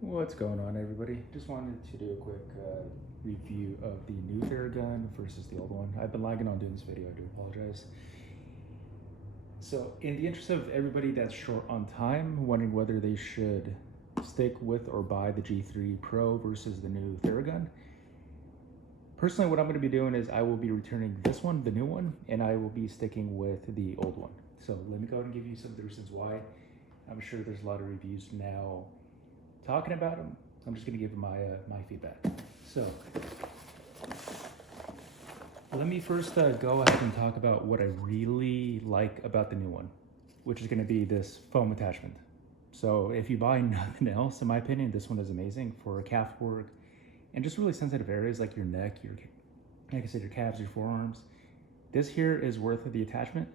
What's going on, everybody? Just wanted to do a quick review of the new Theragun versus the old one. I've been lagging on doing this video, I do apologize. So, in the interest of everybody that's short on time, wondering whether they should stick with or buy the G3 Pro versus the new Theragun. Personally, what I'm going to be doing is I will be returning this one, the new one, and I will be sticking with the old one. So, let me go ahead and give you some of the reasons why. I'm sure there's a lot of reviews now talking about them. I'm just going to give my feedback. So let me first go ahead and talk about what I really like about the new one, which is going to be this foam attachment. So if you buy nothing else, in my opinion, this one is amazing for calf work and just really sensitive areas like your neck, your, like I said, your calves, your forearms. This here is worth the attachment,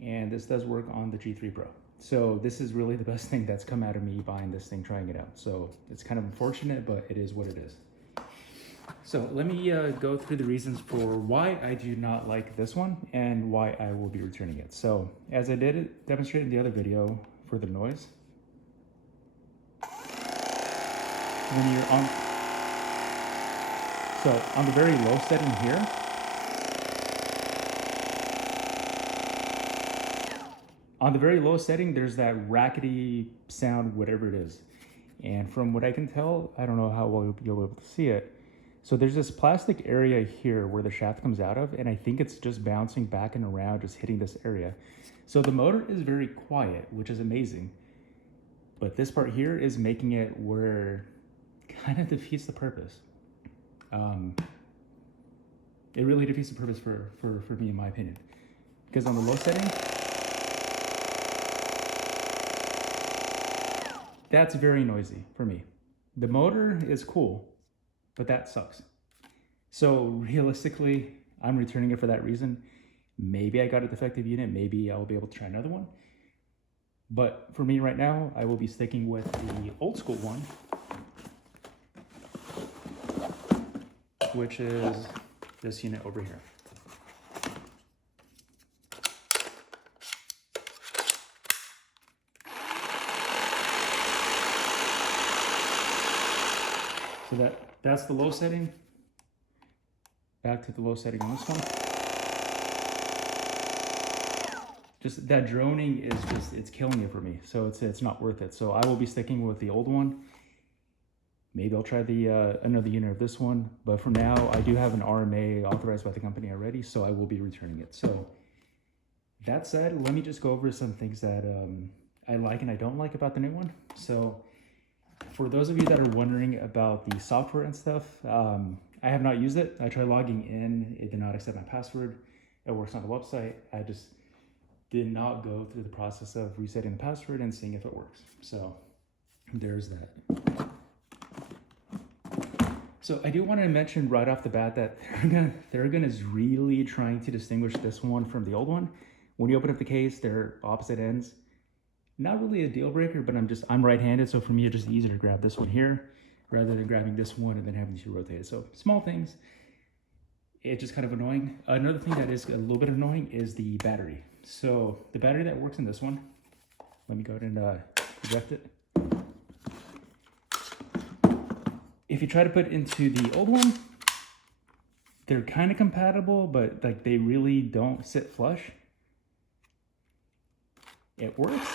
and this does work on the G3 Pro. So this is really the best thing that's come out of me buying this thing, trying it out. So it's kind of unfortunate, but it is what it is. So let me go through the reasons for why I do not like this one and why I will be returning it. So as I did demonstrate in the other video for the noise, when you're on the very low setting here, on the very low setting, there's that rackety sound, whatever it is. And from what I can tell, I don't know how well you'll be able to see it. So there's this plastic area here where the shaft comes out of, and I think it's just bouncing back and around, just hitting this area. So the motor is very quiet, which is amazing. But this part here is making it where it kind of defeats the purpose. It really defeats the purpose for me, in my opinion. Because on the low setting, that's very noisy for me. The motor is cool, but that sucks. So realistically, I'm returning it for that reason. Maybe I got a defective unit, maybe I'll be able to try another one. But for me right now, I will be sticking with the old school one, which is this unit over here. So that's the low setting. Back to the low setting on this one. Just that droning is just, it's killing it for me. So it's not worth it. So I will be sticking with the old one. Maybe I'll try the another unit of this one. But for now, I do have an RMA authorized by the company already, so I will be returning it. So that said, let me just go over some things that I like and I don't like about the new one. So for those of you that are wondering about the software and stuff, I have not used it. I tried logging in. It did not accept my password. It works on the website. I just did not go through the process of resetting the password and seeing if it works. So there's that. So I do want to mention right off the bat that Theragun is really trying to distinguish this one from the old one. When you open up the case, they're opposite ends. Not really a deal breaker, but I'm right-handed, so for me it's just easier to grab this one here rather than grabbing this one and then having to rotate it. So small things. It's just kind of annoying. Another thing that is a little bit annoying is the battery. So the battery that works in this one, let me go ahead and eject it. If you try to put into the old one, they're kind of compatible, but like they really don't sit flush. It works,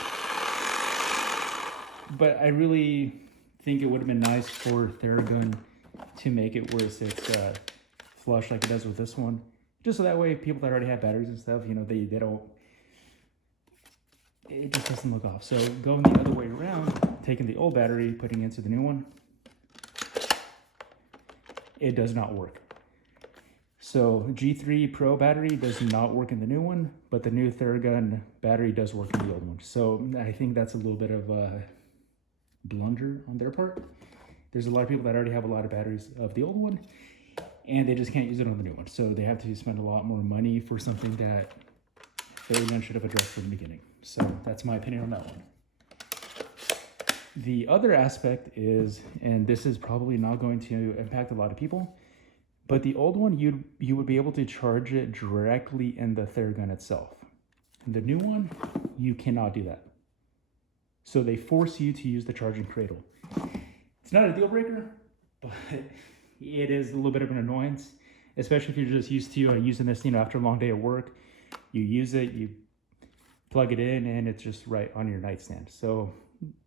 but I really think it would have been nice for Theragun to make it where it sits flush like it does with this one. Just so that way people that already have batteries and stuff, you know, they don't, it just doesn't look off. So going the other way around, taking the old battery, putting it into the new one, it does not work. So G3 Pro battery does not work in the new one, but the new Theragun battery does work in the old one. So I think that's a little bit of a blunder on their part. There's a lot of people that already have a lot of batteries of the old one, and they just can't use it on the new one. So they have to spend a lot more money for something that Theragun should have addressed from the beginning. So that's my opinion on that one. The other aspect is, and this is probably not going to impact a lot of people, but the old one, you would be able to charge it directly in the Theragun itself. The new one, you cannot do that. So they force you to use the charging cradle. It's not a deal breaker, but it is a little bit of an annoyance, especially if you're just used to using this, after a long day of work. You use it, you plug it in, and it's just right on your nightstand. So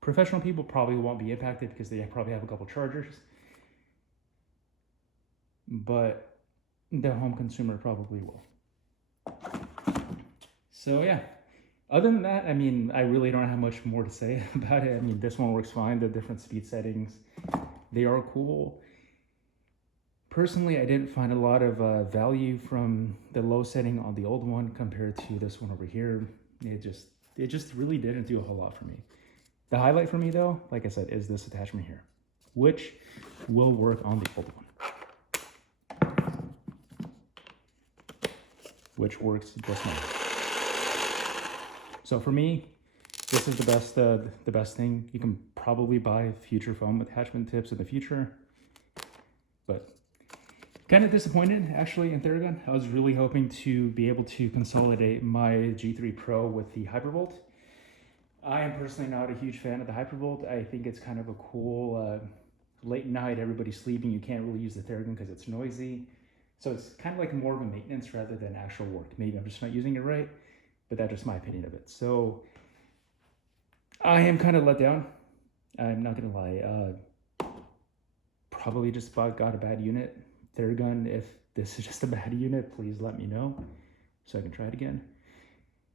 professional people probably won't be impacted because they probably have a couple chargers, but the home consumer probably will. So yeah, other than that, I mean, I really don't have much more to say about it. I mean, this one works fine. The different speed settings, they are cool. Personally, I didn't find a lot of value from the low setting on the old one compared to this one over here. It just really didn't do a whole lot for me. The highlight for me though, like I said, is this attachment here, which will work on the old one, which works just fine. So for me, this is the best thing. You can probably buy future foam attachment tips in the future, but kind of disappointed actually in Theragun. I was really hoping to be able to consolidate my G3 Pro with the Hypervolt. I am personally not a huge fan of the Hypervolt. I think it's kind of a cool, late night, everybody's sleeping, you can't really use the Theragun because it's noisy. So it's kind of like more of a maintenance rather than actual work. Maybe I'm just not using it right, but that's just my opinion of it. So I am kind of let down. I'm not gonna lie. Probably just got a bad unit. Theragun, if this is just a bad unit, please let me know so I can try it again.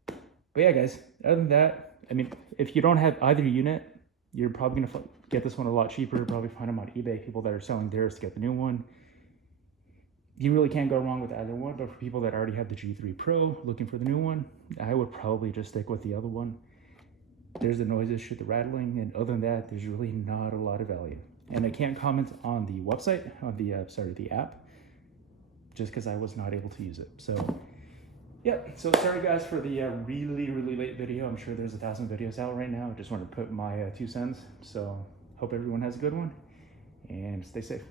But yeah, guys, other than that, I mean, if you don't have either unit, you're probably gonna get this one a lot cheaper. Probably find them on eBay, people that are selling theirs to get the new one. You really can't go wrong with either one, but for people that already have the G3 Pro looking for the new one, I would probably just stick with the other one. There's the noise issue, the rattling, and other than that, there's really not a lot of value. And I can't comment on the website, on the app, just because I was not able to use it. So, yeah. So sorry guys for the really late video. I'm sure there's 1,000 videos out right now. I just wanted to put my 2 cents. So hope everyone has a good one and stay safe.